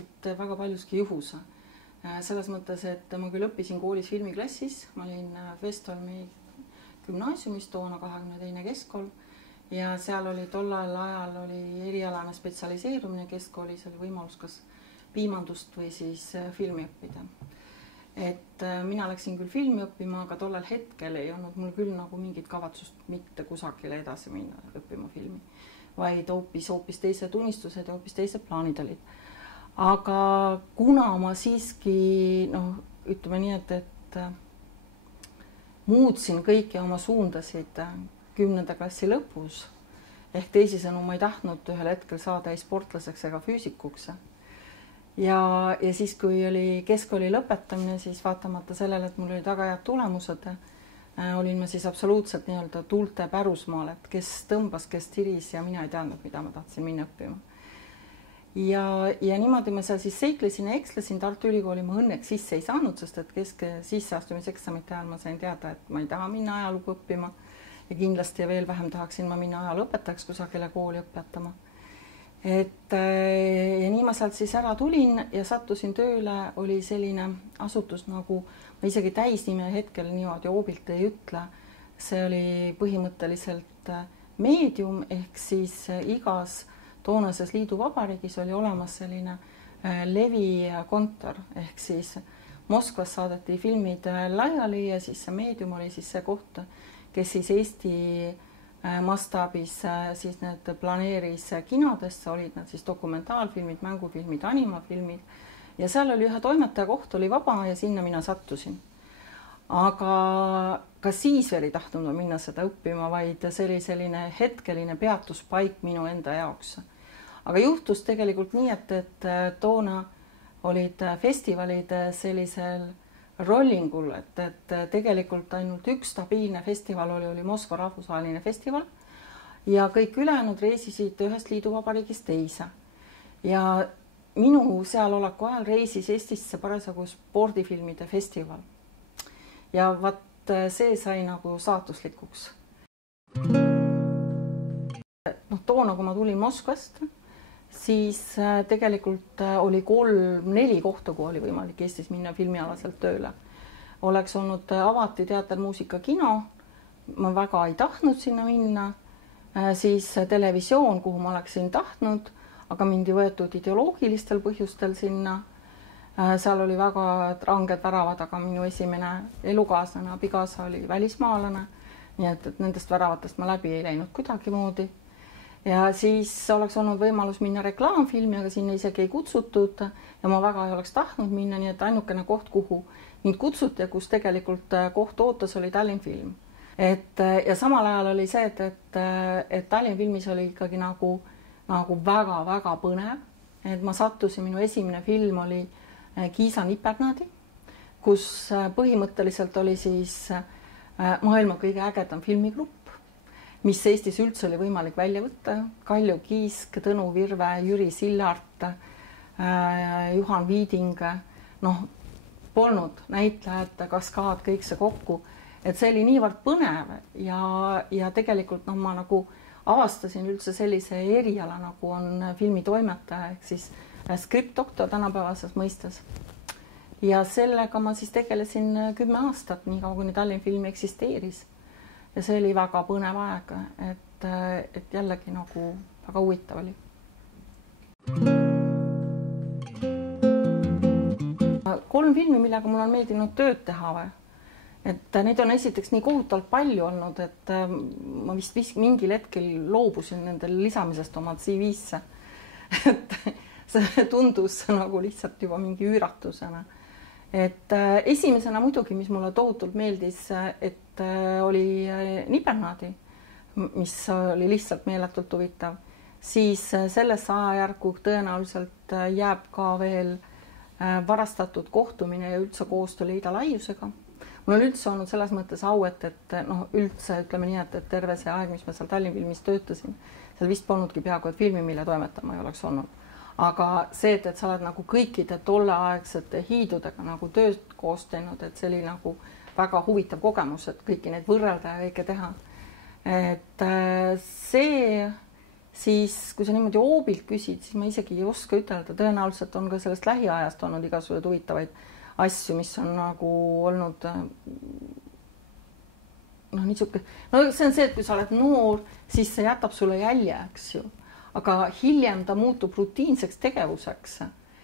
tegelikult väga paljuski juhuse. Selles mõttes, et ma küll õppisin koolis filmiklassis, ma olin Vestholmi gümnaasiumis toona 22. keskkool ja seal oli tollel ajal oli erialane spetsialiseerumine keskkoolis, oli võimalus kas piimandust või siis filmi õppida. Et mina läksin küll filmi õppima, aga tollel hetkel ei olnud mul küll nagu mingit kavatsust mitte kusagile edasi minna õppima filmi, vaid hoopis teised unistused ja hoopis teised plaanid olid. Aga kuna ma siiski, ütleme nii, et muutsin kõiki oma suundasid 10. klassi lõpus, ehk teisisõnu ma ei tahtnud ühel hetkel saada ei sportlaseks ega füüsikuks. Ja siis, kui oli keskkooli lõpetamine, siis vaatamata sellele, et mul oli väga head tulemused, olin ma siis absoluutselt nii-öelda tuulte pärusmaal, et kes tõmbas, kes tiris ja mina ei teadnud, mida ma tahtsin minna õppima. Ja niimoodi ma seal siis seiklesin ja ekslesin. Tartu Ülikooli ma õnneks sisse ei saanud, sest et keske sisseastumiseksamite ajal ma sain teada, et ma ei taha minna ajalugu õppima ja kindlasti veel vähem tahaksin ma minna ajalooõpetajaks kusagile kooli õpetama. Ja nii ma sealt siis ära tulin ja sattusin tööle, oli selline asutus nagu, ma isegi täisnime hetkel niimoodi hoobilt ei ütle, see oli põhimõtteliselt meedium, ehk siis igas toonases liiduvabariigis oli olemas selline levikontor, ehk siis Moskvas saadeti filmid laiali ja siis see meedium oli siis see koht, kes siis Eesti mastaabis siis need planeeris kinodesse, olid nad siis dokumentaalfilmid, mängufilmid, animafilmid ja seal oli ühe toimetaja koht, oli vaba ja sinna mina sattusin. Aga ka siis veel ei tahtnud ma minna seda õppima, vaid see oli selline hetkeline peatuspaik minu enda jaoks. Aga juhtus tegelikult nii, et toona olid festivalid sellisel rollingul, et tegelikult ainult üks stabiilne festival oli Moskva rahvusvaheline festival ja kõik ülejäänud reisisid ühest liiduvabariigist teise. Ja minu seal oleku ajal reisis Eestisse parasjagu spordifilmide festival. Ja vaat see sai nagu saatuslikuks. Toona, kui ma tulin Moskvast, siis tegelikult oli 3-4 kohta, kui oli võimalik Eestis minna filmialaselt tööle. Oleks olnud avati teater, muusika, kino, ma väga ei tahtnud sinna minna, siis televisioon, kuhu ma oleksin tahtnud, aga mind ei võetud ideoloogilistel põhjustel sinna. Seal oli väga ranged väravad, aga minu esimene elukaaslane, abikaasa oli välismaalane, nii et nendest väravatest ma läbi ei läinud kuidagi moodi. Ja siis oleks olnud võimalus minna reklaamfilmi, aga sinna isegi ei kutsutud ja ma väga ei oleks tahtnud minna, nii et ainukene koht, kuhu mind kutsuti ja kus tegelikult koht ootas, oli Tallinn film. Ja samal ajal oli see, et Tallinn filmis oli ikkagi nagu väga-väga põnev. Et ma sattusin, minu esimene film oli Kiisa Nipernaadi, kus põhimõtteliselt oli siis maailma kõige ägedam filmigrupp, mis Eestis üldse oli võimalik välja võtta. Kalju Kiisk, Tõnu Virve, Jüri Sillart, Juhan Viiding, polnud näitlejad, kaskaad, kõik see kokku. Et see oli niivõrd põnev ja tegelikult ma nagu avastasin üldse sellise eriala, nagu on filmitoimetaja, ehk siis skriptdoktor tänapäevases mõistes. Ja sellega ma siis tegelesin 10 aastat, nii kaua kuni Tallinn film eksisteeris. Ja see oli väga põnev aeg, et jällegi nagu väga huvitav oli. Kolm filmi, millega mul on meeldinud tööd teha või? Et neid on esiteks nii kohutavalt palju olnud, et ma vist mingil hetkel loobusin nendel lisamisest oma CV-sse. Et see tundus nagu lihtsalt juba mingi üüratusena. Et esimesena muidugi, mis mulle tohutult meeldis, et oli Nipernaadi, mis oli lihtsalt meeletult huvitav, siis sellesse ajajärku tõenäoliselt jääb ka veel varastatud kohtumine ja üldse koostöö Leida Laiusega. Mul on üldse olnud selles mõttes au, et üldse ütleme nii, et terve see aeg, mis ma seal Tallinn filmis töötasin, seal vist polnudki peaaegu, et filmi, mille toimetama ei oleks olnud. Aga see, et sa oled nagu kõikide tolleaegsete hiidudega nagu tööd koos teinud, et see oli nagu väga huvitav kogemus, et kõiki neid võrrelda ja kõike teha. Et see siis kui sa niimoodi hoobilt küsid, siis ma isegi ei oska ütelda, tõenäoliselt on ka sellest lähiajast olnud igasuguseid huvitavaid asju, mis on nagu olnud niisugune, see on see, et kui sa oled noor, siis see jätab sulle jälje, eks ju, aga hiljem ta muutub rutiinseks tegevuseks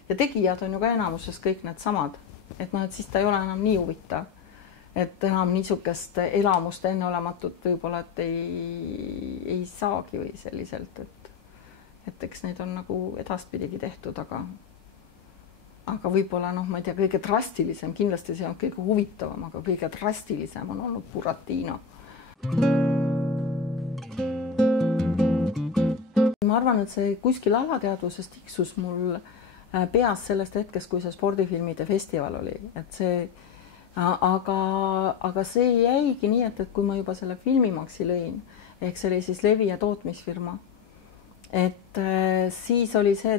ja tegijad on ju ka enamuses kõik need samad, et et siis ta ei ole enam nii huvitav, et enam niisugust elamust enneolematut võib-olla, et ei saagi või selliselt, et eks neid on nagu edaspidigi tehtud, aga võib-olla ma ei tea, kõige drastilisem, kindlasti see on kõige huvitavam, aga kõige drastilisem on olnud Buratino. Ma arvan, et see kuskil alateadvuses tiksus mul peas sellest hetkest, kui see spordifilmide festival oli, et see, aga see jäigi nii, et kui ma juba selle Filmimaxi lõin, ehk see oli siis levi- ja tootmisfirma, et siis oli see,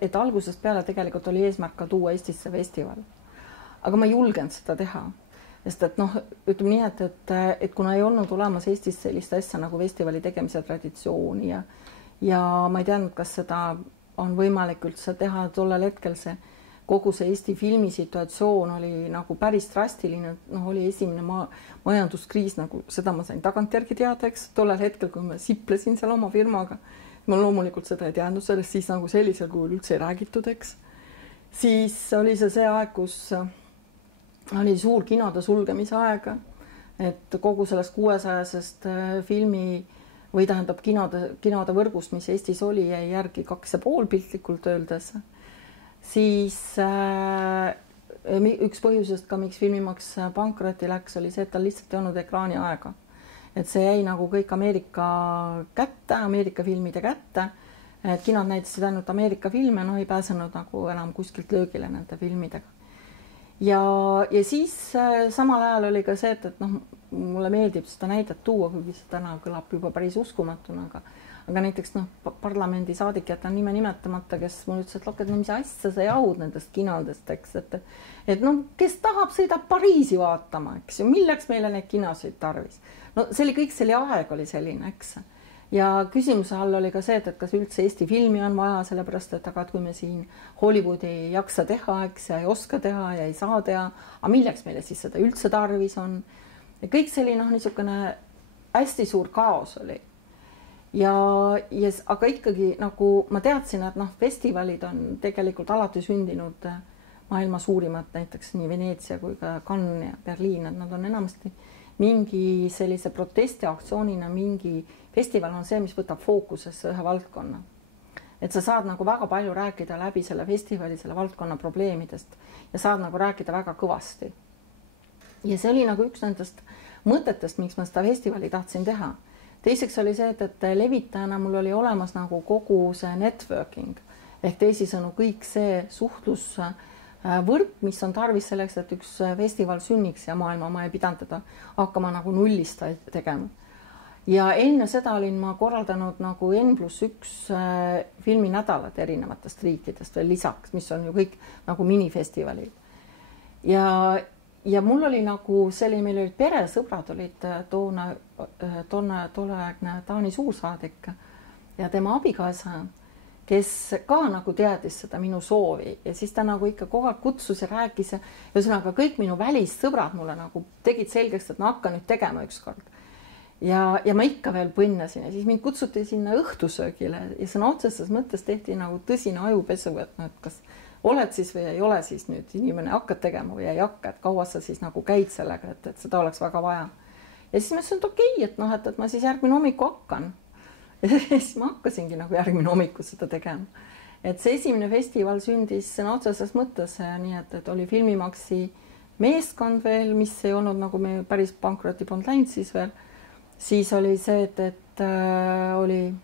et algusest peale tegelikult oli eesmärk ka tuua Eestisse festival. Aga ma ei julgenud seda teha, sest et ütleme nii, et kuna ei olnud olemas Eestis sellist asja nagu festivali tegemise traditsiooni ja ma ei teadnud, kas seda on võimalik üldse teha, tollel hetkel kogu see Eesti filmisituatsioon oli nagu päris drastiline, oli esimene majanduskriis, nagu seda ma sain tagantjärgi teada, eks, tollel hetkel, kui ma siplesin seal oma firmaga, ma loomulikult seda ei teadnud, sellest siis nagu sellisel kujul üldse ei räägitud, eks. Siis oli see aeg, kus oli suur kinode sulgemise aega, et kogu sellest 600-sest filmi või tähendab kinode võrgust, mis Eestis oli, jäi järgi 2,5 piltlikult öeldes. Siis üks põhjusest ka, miks Filmimax pankroti läks, oli see, et tal lihtsalt ei olnud ekraani aega. Et see jäi nagu kõik Ameerika filmide kätte, et kinod näitasid ainult Ameerika filme, ei pääsenud nagu enam kuskilt löögile nende filmidega. Ja siis samal ajal oli ka see, et mulle meeldib seda näidet tuua, kuigi see täna kõlab juba päris uskumatuna, aga näiteks parlamendi saadik jätan nime nimetamata, kes mul ütles, et mis asja sa jahud nendest kinodest, eks, et kes tahab sõidab Pariisi vaatama, eks ju, milleks meile neid kinosid tarvis. See oli kõik, selle aeg oli selline, eks. Ja küsimuse all oli ka see, et kas üldse Eesti filmi on vaja, sellepärast, et kui me siin Hollywoodi ei jaksa teha, eks, ja ei oska teha ja ei saa teha, aga milleks meile siis seda üldse tarvis on. Ja kõik see oli niisugune hästi suur kaos oli. Aga ikkagi nagu ma teadsin, et festivalid on tegelikult alati sündinud maailma suurimad, näiteks nii Veneetsia kui ka Cannes ja Berliin, et nad on enamasti mingi sellise protestiaktsioonina, mingi festival on see, mis võtab fookusesse ühe valdkonna. Et sa saad nagu väga palju rääkida läbi selle festivali, selle valdkonna probleemidest ja saad nagu rääkida väga kõvasti. Ja see oli nagu üks nendest mõtetest, miks ma seda festivali tahtsin teha. Teiseks oli see, et levitajana mul oli olemas nagu kogu see networking ehk teisisõnu kõik see suhtlusvõrk, mis on tarvis selleks, et üks festival sünniks ja maailma ma ei pidanud teda hakkama nagu nullist tegema. Ja enne seda olin ma korraldanud nagu N+1 filminädalat erinevatest riikidest veel lisaks, mis on ju kõik nagu minifestivalid. Ja mul oli nagu selline, meil olid peresõbrad, olid tolleaegne Taani suursaadik ja tema abikaasa, kes ka nagu teadis seda minu soovi ja siis ta nagu ikka kogu aeg kutsus ja rääkis ja ühesõnaga kõik minu välissõbrad mulle nagu tegid selgeks, et ma hakkan nüüd tegema ükskord. Ja ma ikka veel põnnasin ja siis mind kutsuti sinna õhtusöögile ja sõna otseses mõttes tehti nagu tõsine ajupesu, et kas oled siis või ei ole siis nüüd inimene hakkad tegema või ei hakka, et kaua sa siis nagu käid sellega, et seda oleks väga vaja. Ja siis ma ütlesin, et okei, et ma siis järgmine hommiku hakkan. Ja siis ma hakkasingi nagu järgmine hommiku seda tegema. Et see esimene festival sündis sõna otseses mõttes, nii et oli Filmimaxi meeskond veel, mis ei olnud nagu me päris pankroti polnud läinud siis veel. Siis oli see, et oli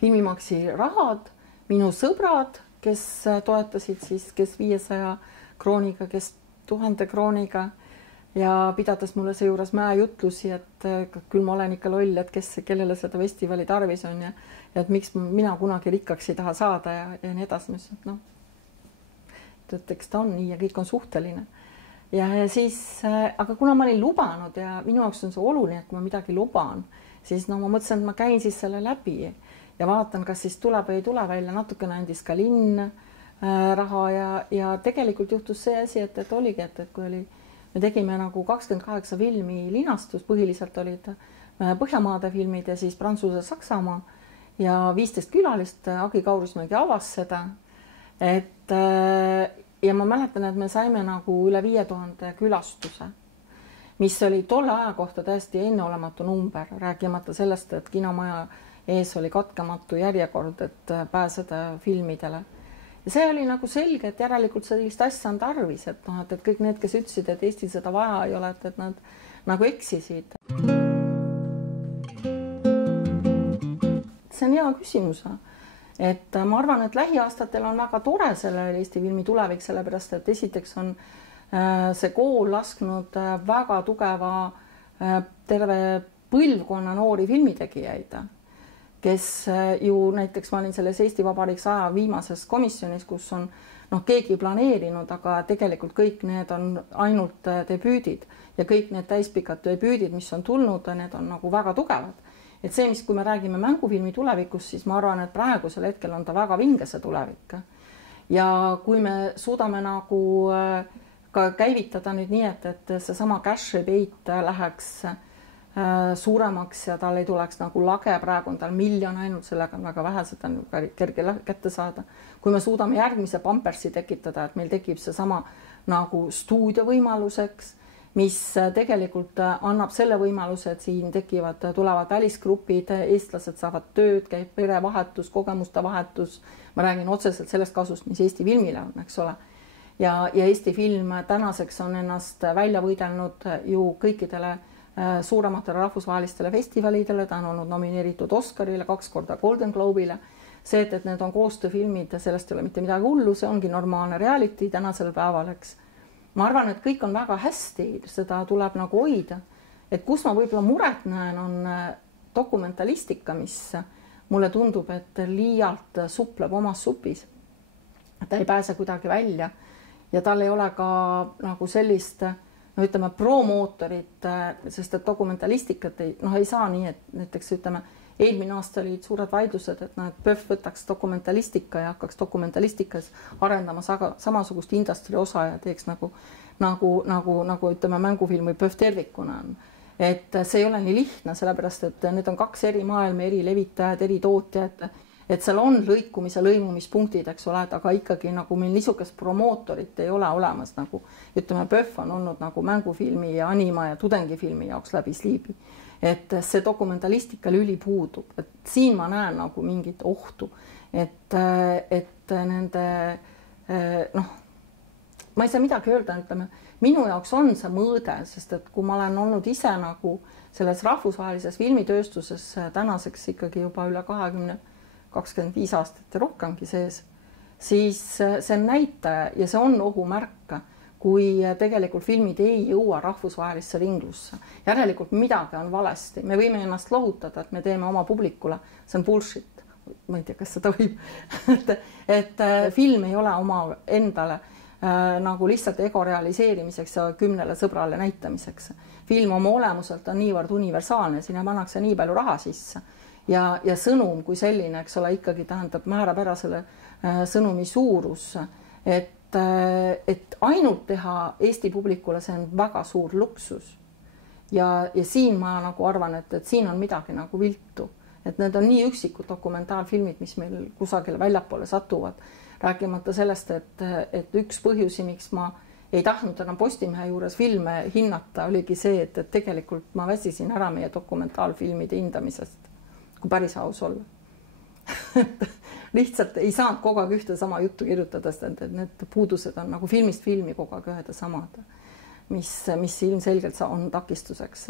Filmimaxi rahad, minu sõbrad, kes toetasid siis, kes 500 krooniga, kes 1000 krooniga ja pidades mulle seejuures mäejutlusi, et küll ma olen ikka loll, et kellele seda festivali tarvis on ja et miks mina kunagi rikkaks ei taha saada ja nii edasi. Et eks ta on nii ja kõik on suhteline. Ja siis, aga kuna ma olin lubanud ja minu jaoks on see oluline, et kui ma midagi luban, siis no ma mõtlesin, et ma käin siis selle läbi ja vaatan, kas siis tuleb või ei tule välja, natukene andis ka linn raha ja tegelikult juhtus see asi, et oligi, et kui oli, me tegime nagu 28 filmi linastus, põhiliselt olid Põhjamaade filmid ja siis Prantsuse, Saksamaa ja 15 külalist, Agi Kaurismägi avas seda, et ja ma mäletan, et me saime nagu üle 5000 külastuse, mis oli tolle aja kohta täiesti enneolematu number, rääkimata sellest, et kinomaja ees oli katkematu järjekord, et pääseda filmidele. Ja see oli nagu selge, et järelikult sellist asja on tarvis, et noh, et kõik need, kes ütlesid, et Eestil seda vaja ei ole, et nad nagu eksisid. See on hea küsimus. Et ma arvan, et lähiaastatel on väga tore selle Eesti filmi tulevik, sellepärast, et esiteks on see kool lasknud väga tugeva terve põlvkonna noori filmitegijaid, kes ju näiteks ma olin selles Eesti Vabariik 100 viimases komisjonis, kus on keegi planeerinud, aga tegelikult kõik need on ainult debüüdid ja kõik need täispikad debüüdid, mis on tulnud, need on nagu väga tugevad. Et see, mis kui me räägime mängufilmi tulevikust, siis ma arvan, et praegusel hetkel on ta väga vinge see tulevik. Ja kui me suudame nagu ka käivitada nüüd nii, et see sama cash rebate läheks suuremaks ja tal ei tuleks nagu lage, praegu on tal miljon ainult, sellega on väga vähe, seda on kerge kätte saada. Kui me suudame järgmise Pampersi tekitada, et meil tekib see sama nagu stuudio võimaluseks, mis tegelikult annab selle võimaluse, et siin tulevad välisgrupid, eestlased saavad tööd, käib perevahetus, kogemuste vahetus. Ma räägin otseselt sellest kasust, mis Eesti filmile on, eks ole. Ja Eesti film tänaseks on ennast välja võidelnud ju kõikidele suurematele rahvusvahelistele festivalidele, ta on olnud nomineeritud Oscarile, 2 korda Golden Globe'ile. See, et need on koostööfilmid, sellest ei ole mitte midagi hullu, see ongi normaalne reality tänasel päeval, eks. Ma arvan, et kõik on väga hästi, seda tuleb nagu hoida. Et kus ma võib-olla muret näen, on dokumentalistika, mis mulle tundub, et liialt supleb omas supis. Ta ei pääse kuidagi välja ja tal ei ole ka nagu sellist ütleme promootorit, sest et dokumentalistikat ei saa nii, et näiteks ütleme, eelmine aasta olid suured vaidlused, et PÖFF võtaks dokumentalistika ja hakkaks dokumentalistikas arendama samasugust industry osa ja teeks nagu ütleme mängufilm või PÖFF tervikuna on. Et see ei ole nii lihtne, sellepärast, et need on 2 eri maailma, eri levitajad, eri tootjad, et seal on lõikumise lõimumispunktid, eks ole, aga ikkagi nagu meil niisugust promootorit ei ole olemas, nagu ütleme, PÖFF on olnud nagu mängufilmi ja anima ja tudengifilmi jaoks läbi sliibi. Et see dokumentalistika lüli puudub, et siin ma näen nagu mingit ohtu, et nende, ma ei saa midagi öelda, ütleme, minu jaoks on see mõõde, sest et kui ma olen olnud ise nagu selles rahvusvahelises filmitööstuses tänaseks ikkagi juba üle 25 aastat ja rohkemgi sees, siis see on näitaja ja see on ohumärk, kui tegelikult filmid ei jõua rahvusvahelisse ringlusse. Järelikult midagi on valesti. Me võime ennast lohutada, et me teeme oma publikule. See on bullshit. Ma ei tea, kas seda võib. et film ei ole oma endale nagu lihtsalt ego realiseerimiseks ja 10 sõbrale näitamiseks. Film oma olemuselt on niivõrd universaalne, sinna pannakse nii palju raha sisse. Ja sõnum kui selline, eks ole, ikkagi tähendab määrab ära selle sõnumi suurus, et ainult teha Eesti publikule, see on väga suur luksus. Ja siin ma nagu arvan, et siin on midagi nagu viltu. Et need on nii üksikud dokumentaalfilmid, mis meil kusagile väljapoole satuvad. Rääkimata sellest, et üks põhjusi, miks ma ei tahtnud enam Postimehe juures filme hinnata, oligi see, et tegelikult ma väsisin ära meie dokumentaalfilmide hindamisest, kui päris aus olla. Lihtsalt ei saanud kogu aeg ühte sama juttu kirjutada, et need puudused on nagu filmist filmi kogu aeg ühed ja samad, mis ilmselgelt on takistuseks.